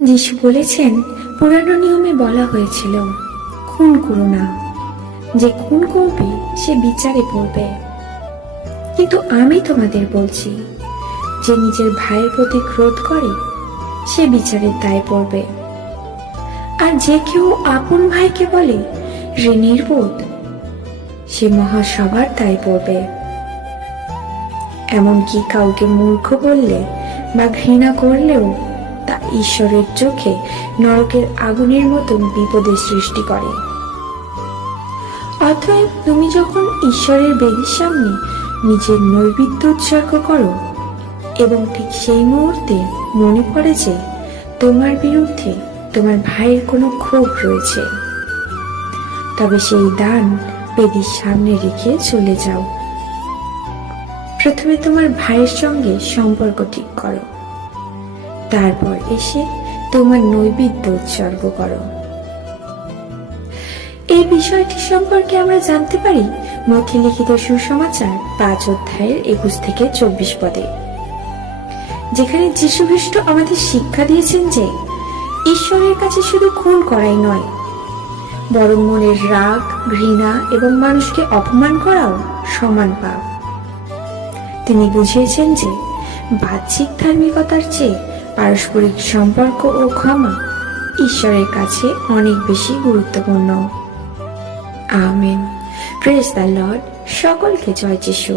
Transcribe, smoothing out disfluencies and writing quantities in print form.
যিশু বলেছেন, পুরানো নিয়মে বলা হয়েছিল, খুন করো না, যে খুন করবে সে বিচারে পড়বে। কিন্তু আমি তোমাদের বলছি, যে নিজের ভাইয়ের প্রতি ক্রোধ করে সে বিচারের দায় পড়বে। আর যে কেউ আপন ভাইকে বলে যে নির্বোধ, সে মহাসভার দায় পড়বে। এমনকি কাউকে মূর্খ বললে বা ঘৃণা করলেও তা ঈশ্বরের চোখে নরকের আগুনের মতন বিপদের সৃষ্টি করে। অতএব তুমি যখন ঈশ্বরের বেদির সামনে নিজের নৈবেদ্য উৎসর্গ করো এবং ঠিক সেই মুহূর্তে মনে পড়ে যে তোমার বিরুদ্ধে তোমার ভাইয়ের কোনো ক্ষোভ রয়েছে, তবে সেই দান বেদির সামনে রেখে চলে যাও। প্রথমে তোমার ভাইয়ের সঙ্গে সম্পর্ক ঠিক করো, তারপর এসে তোমার নৈবেদ্য উৎসর্গ করো। এই বিষয়টি সম্পর্কে আমরা জানতে পারি মথি লিখিত সুসমাচার 5 অধ্যায়ের 21 থেকে 24 পদে, যেখানে যীশু খ্রিস্ট আমাদের শিক্ষা দিয়েছেন যে ঈশ্বরের কাছে শুধু খুন করাই নয়, বরং মনের রাগ, ঘৃণা এবং মানুষকে অপমান করাও সমান পাপ। তিনি বুঝিয়েছেন যে বাহ্যিক ধার্মিকতার চেয়ে পারস্পরিক সম্পর্ক ও ক্ষমা ঈশ্বরের কাছে অনেক বেশি গুরুত্বপূর্ণ। আমেন। Praise the Lord. সকলকে জয় যিশু।